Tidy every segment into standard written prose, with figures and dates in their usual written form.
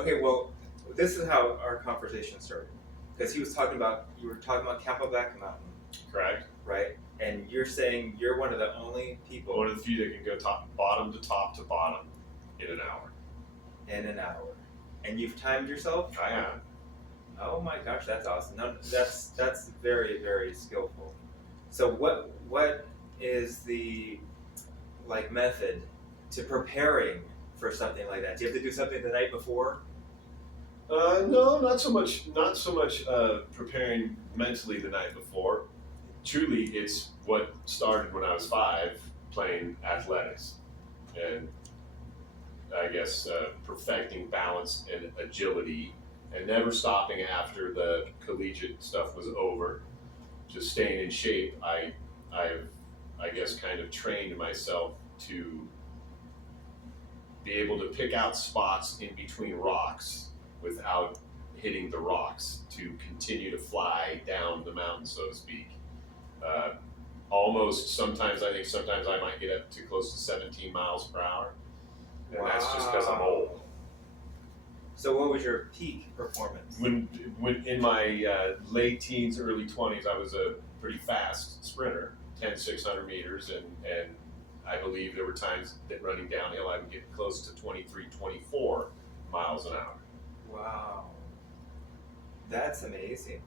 Okay, well, this is how our conversation started. Because you were talking about Camelback Mountain, Correct. right? And you're saying you're one of the only people One of the few that can go bottom to bottom in an hour. in an hour. And you've timed yourself? I have. Oh my gosh, that's awesome. No, that's very, very skillful. So what is the like method to preparing for something like that? Do you have to do something the night before? No, not so much. Not so much preparing mentally the night before. Truly, it's what started when I was 5, playing athletics, and I guess perfecting balance and agility, and never stopping after the collegiate stuff was over. Just staying in shape. I've, I guess, kind of trained myself to be able to pick out spots in between rocks without hitting the rocks to continue to fly down the mountain, so to speak. Uh, Almost sometimes I might get up to close to 17 miles per hour, and that's just because I'm old. So what was your peak performance? When in my late teens, early 20s, I was a pretty fast sprinter, 600 meters, and I believe there were times that running downhill I would get close to 23, 24 miles an hour. Wow. That's amazing.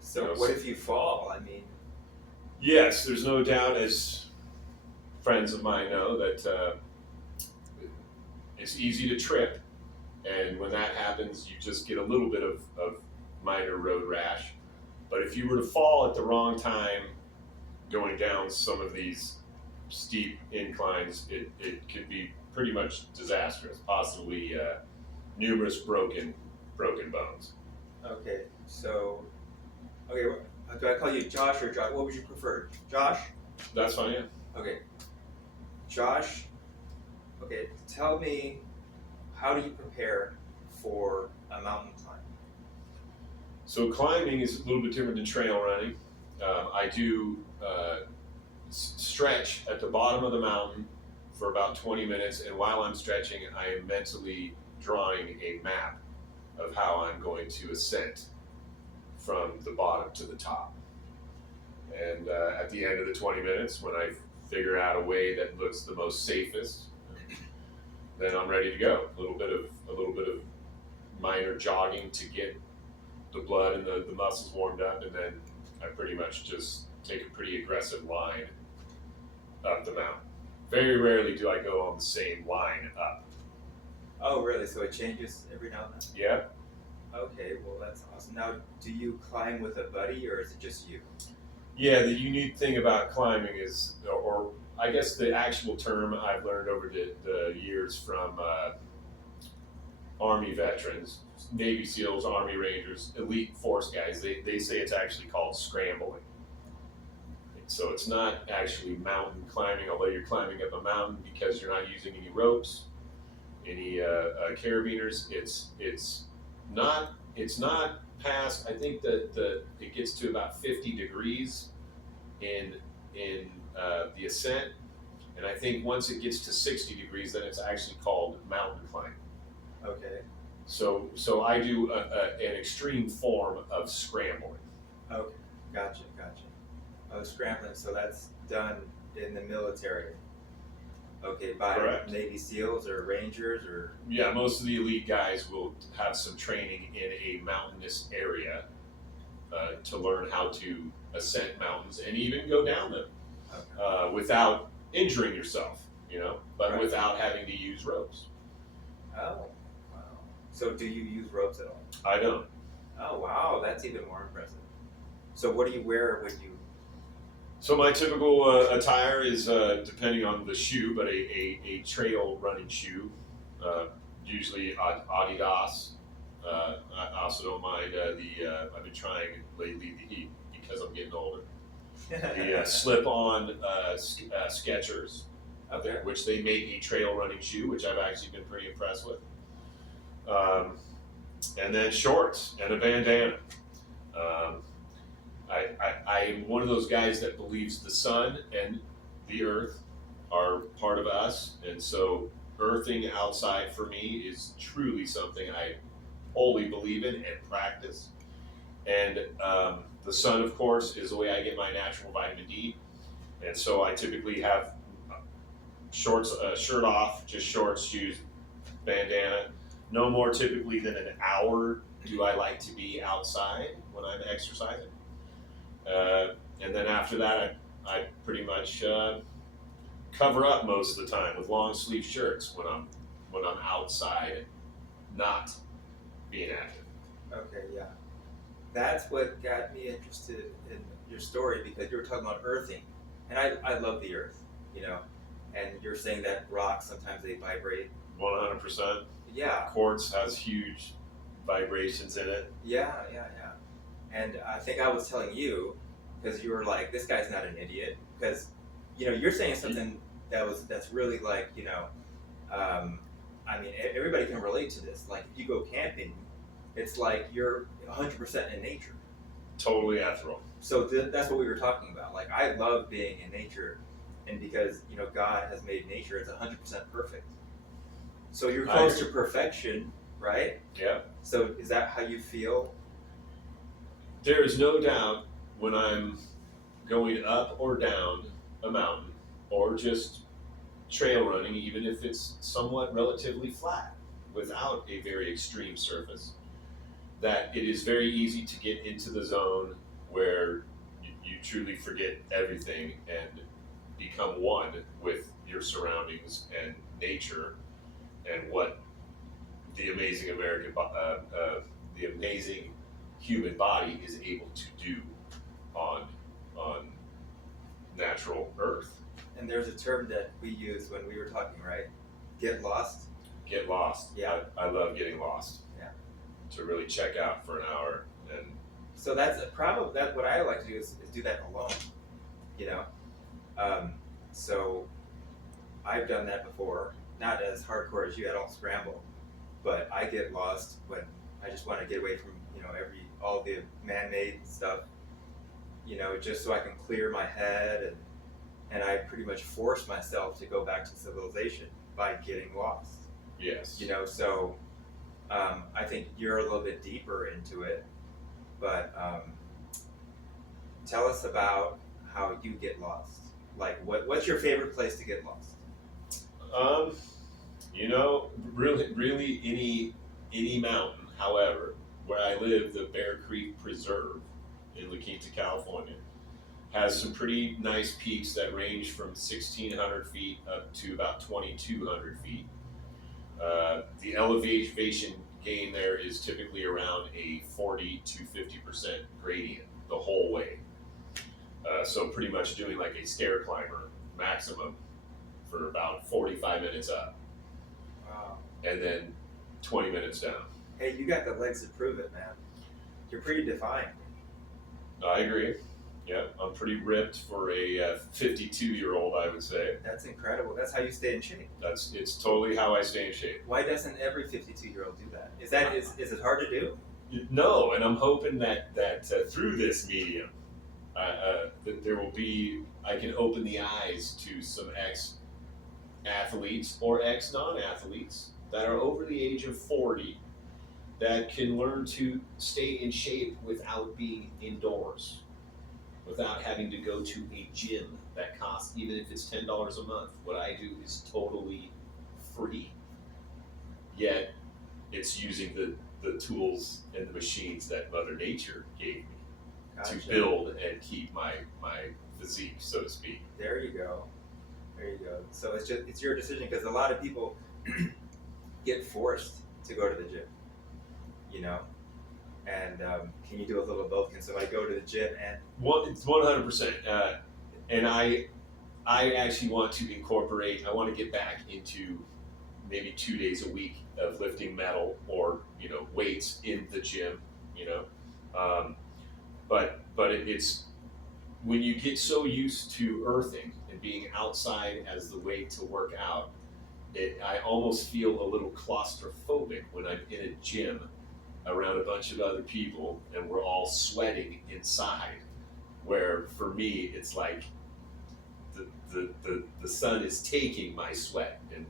So what if you fall? I mean, yes, there's no doubt, as friends of mine know, that it's easy to trip, and when that happens, you just get a little bit of minor road rash. But if you were to fall at the wrong time, going down some of these steep inclines, it could be pretty much disastrous, possibly numerous broken bones. okay. So, okay, do I call you Josh or Josh? What would you prefer? Josh? That's fine, yeah. Okay. Josh, okay, tell me, how do you prepare for a mountain climb? So climbing is a little bit different than trail running. I do stretch at the bottom of the mountain for about 20 minutes, and while I'm stretching, I am mentally drawing a map of how I'm going to ascend from the bottom to the top. And at the end of the 20 minutes, when I figure out a way that looks the most safest, then I'm ready to go. A little bit of minor jogging to get the blood and the muscles warmed up, and then I pretty much just take a pretty aggressive line up the mountain. Very rarely do I go on the same line up. Oh, really? So it changes every now and then? Yeah. Okay, well, that's awesome. Now, do you climb with a buddy or is it just you? Yeah, the unique thing about climbing is, or I guess the actual term I've learned over the years from Army veterans, Navy SEALs, Army Rangers, elite force guys, they say it's actually called scrambling. So it's not actually mountain climbing, although you're climbing up a mountain because you're not using any ropes, any carabiners. It's not past. I think that it gets to about 50 degrees in the ascent, and I think once it gets to 60 degrees, then it's actually called mountain climbing. Okay. So I do an extreme form of scrambling. Okay, gotcha. Oh, scrambling, so that's done in the military. Okay, by Correct. Navy SEALs or Rangers or. Yeah, most of the elite guys will have some training in a mountainous area to learn how to ascend mountains and even go down them without injuring yourself, but Right. without having to use ropes. Oh, wow. So do you use ropes at all? I don't. Oh, wow, that's even more impressive. So what do you wear when you? So my typical attire is, depending on the shoe, but a trail running shoe, usually Adidas. I also don't mind I've been trying lately because I'm getting older. The slip-on Skechers, Okay. which they make a trail running shoe, which I've actually been pretty impressed with. And then shorts and a bandana. I'm one of those guys that believes the sun and the earth are part of us, and so earthing outside for me is truly something I wholly believe in and practice. And the sun, of course, is the way I get my natural vitamin D. And so I typically have shorts, shirt off, just shorts, shoes, bandana. No more typically than an hour do I like to be outside when I'm exercising. And then after that, I pretty much cover up most of the time with long sleeve shirts when I'm outside, not being active. Okay, yeah. That's what got me interested in your story because you were talking about earthing. And I love the earth, you know. And you're saying that rocks sometimes they vibrate. 100%. Yeah. Quartz has huge vibrations in it. Yeah. And I think I was telling you because you were like, this guy's not an idiot because, you know, you're saying something that's really like, you know, I mean, everybody can relate to this. Like, if you go camping, it's like you're 100% in nature. Totally ethereal. So that's what we were talking about. Like, I love being in nature, and because, you know, God has made nature, it's 100% perfect. So you're close to perfection, right? Yeah. So is that how you feel? There is no doubt when I'm going up or down a mountain or just trail running, even if it's somewhat relatively flat without a very extreme surface, that it is very easy to get into the zone where you truly forget everything and become one with your surroundings and nature and what the amazing the amazing human body is able to do on natural earth. And there's a term that we use when we were talking, right? Get lost. Get lost. Yeah. I love getting lost. Yeah. To really check out for an hour and. So that's what I like to do is do that alone, you know. So I've done that before, not as hardcore as you. I don't scramble, but I get lost when I just want to get away from, you know, all the man-made stuff, you know, just so I can clear my head, and I pretty much force myself to go back to civilization by getting lost. Yes. You know, so I think you're a little bit deeper into it, but tell us about how you get lost. Like, what's your favorite place to get lost? You know, really any mountain. However, where I live, the Bear Creek Preserve in La Quinta, California, has some pretty nice peaks that range from 1,600 feet up to about 2,200 feet. The elevation gain there is typically around a 40 to 50% gradient the whole way. So pretty much doing like a stair climber maximum for about 45 minutes up. Wow. And then 20 minutes down. Hey, you got the legs to prove it, man. You're pretty defined. I agree. Yeah, I'm pretty ripped for a 52-year-old, I would say. That's incredible. That's how you stay in shape. It's totally how I stay in shape. Why doesn't every 52-year-old do that? Is it hard to do? No, and I'm hoping that through this medium, that there will be, I can open the eyes to some ex-athletes or ex-non-athletes that are over the age of 40 that can learn to stay in shape without being indoors, without having to go to a gym that costs, even if it's $10 a month. What I do is totally free, yet it's using the tools and the machines that Mother Nature gave me. Gotcha. To build and keep my physique, so to speak. There you go. So it's your decision, because a lot of people get forced to go to the gym, you know. And can you do a little of both? Can somebody go to the gym and? Well, it's 100%. And I actually want to incorporate. I want to get back into maybe 2 days a week of lifting metal or, you know, weights in the gym, you know. But it's when you get so used to earthing and being outside as the way to work out, I almost feel a little claustrophobic when I'm in a gym around a bunch of other people and we're all sweating inside. Where for me, it's like the sun is taking my sweat and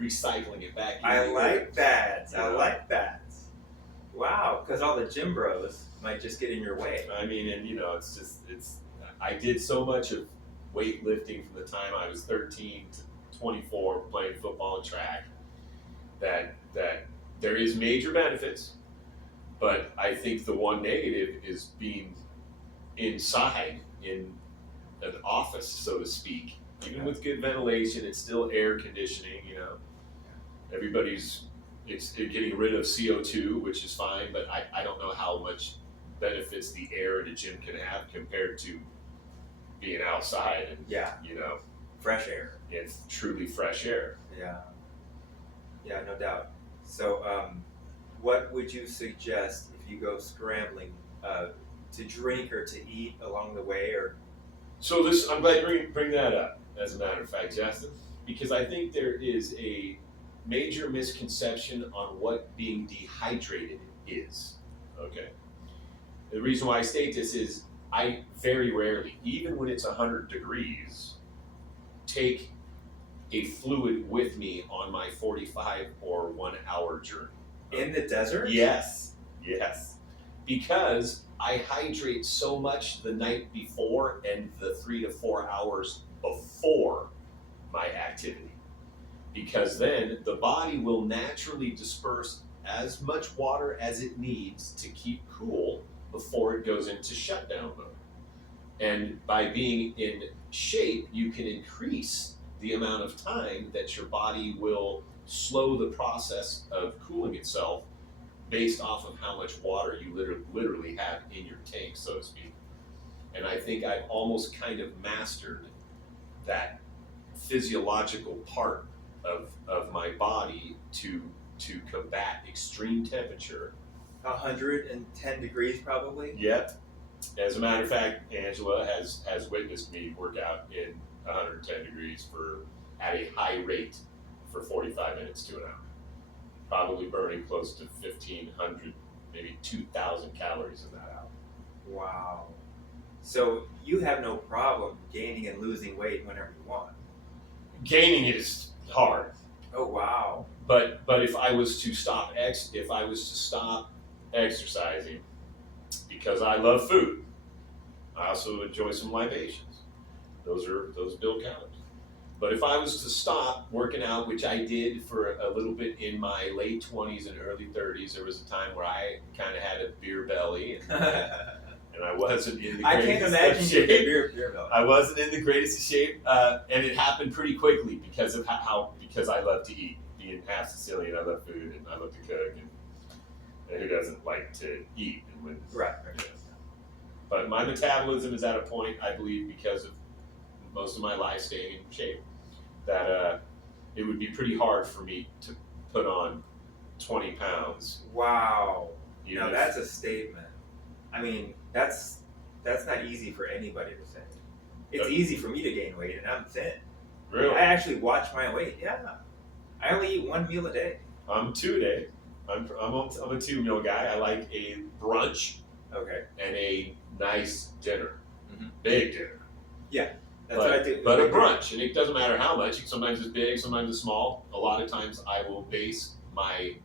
recycling it back. I like that. You I know? like that. Wow, because all the gym bros might just get in your way. I mean, and I did so much of weightlifting from the time I was 13 to 24, playing football and track, that there is major benefits, but I think the one negative is being inside in an office, so to speak. Even with good ventilation, it's still air conditioning. Everybody's it's getting rid of CO2, which is fine, but I don't know how much benefits the air in a gym can have compared to being outside and Yeah, fresh air. it's truly fresh air. Yeah, no doubt. So, what would you suggest if you go scrambling to drink or to eat along the way? Or So I'm glad you bring that up, as a matter of fact, Justin, because I think there is a major misconception on what being dehydrated is. Okay. The reason why I state this is I very rarely, even when it's 100 degrees, take a fluid with me on my 45 or 1 hour journey. in the desert? Yes. Because I hydrate so much the night before and the 3 to 4 hours before my activity. Because then the body will naturally disperse as much water as it needs to keep cool before it goes into shutdown mode. And by being in shape, you can increase the amount of time that your body will slow the process of cooling itself based off of how much water you literally have in your tank, so to speak. And I think I've almost kind of mastered that physiological part of my body to combat extreme temperature. 110 degrees probably? Yet, as a matter of fact, Angela has witnessed me work out in 110 degrees at a high rate for 45 minutes to an hour. Probably burning close to 1,500, maybe 2,000 calories in that hour. Wow. So you have no problem gaining and losing weight whenever you want? Gaining it is hard. Oh, wow. But if I was to stop exercising, because I love food, I also enjoy some libations. Those build calories. But if I was to stop working out, which I did for a little bit in my late 20s and early 30s, there was a time where I kind of had a beer belly, and I wasn't in the greatest I can't imagine of you shape. with a beer belly. I wasn't in the greatest of shape, and it happened pretty quickly because of because I love to eat. Being half Sicilian, I love food and I love to cook, and who doesn't like to eat? And Right. But my metabolism is at a point, I believe, because of most of my life staying in shape, that it would be pretty hard for me to put on 20 pounds. Wow. Even Now if- that's a statement. I mean, that's not easy for anybody to say. It's easy for me to gain weight, and I'm thin. Really? I actually watch my weight. Yeah. I only eat 1 meal a day. I'm 2 a day. I'm a 2 meal guy. I like a brunch Okay. and a nice dinner, Mhm. big dinner. That's what I do. But a brunch, and it doesn't matter how much. Sometimes it's big, sometimes it's small. A lot of times I will base my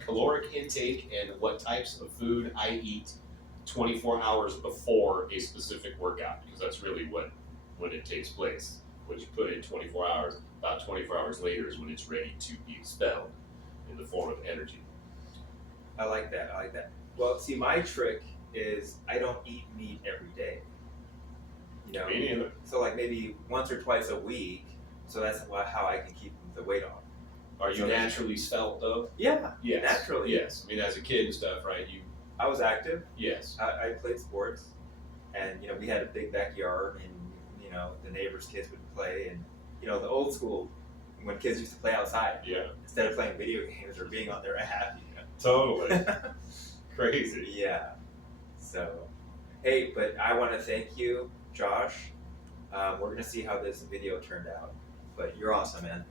caloric intake and what types of food I eat 24 hours before a specific workout, because that's really when it takes place. What you put in 24 hours, about 24 hours later is when it's ready to be expelled in the form of energy. I like that. Well, see, my trick is I don't eat meat every day. Me neither. So like maybe once or twice a week. So that's how I can keep the weight off. Are you So- naturally svelte though? Yeah. Yes. Naturally. Yes. I mean, as a kid and stuff, right? I was active. Yes. I played sports, and we had a big backyard, and the neighbors' kids would play, and the old school when kids used to play outside Yeah. instead of playing video games or being on their app. Totally. Crazy. Yeah. So, hey, but I want to thank you, Josh. We're gonna see how this video turned out, but you're awesome, man.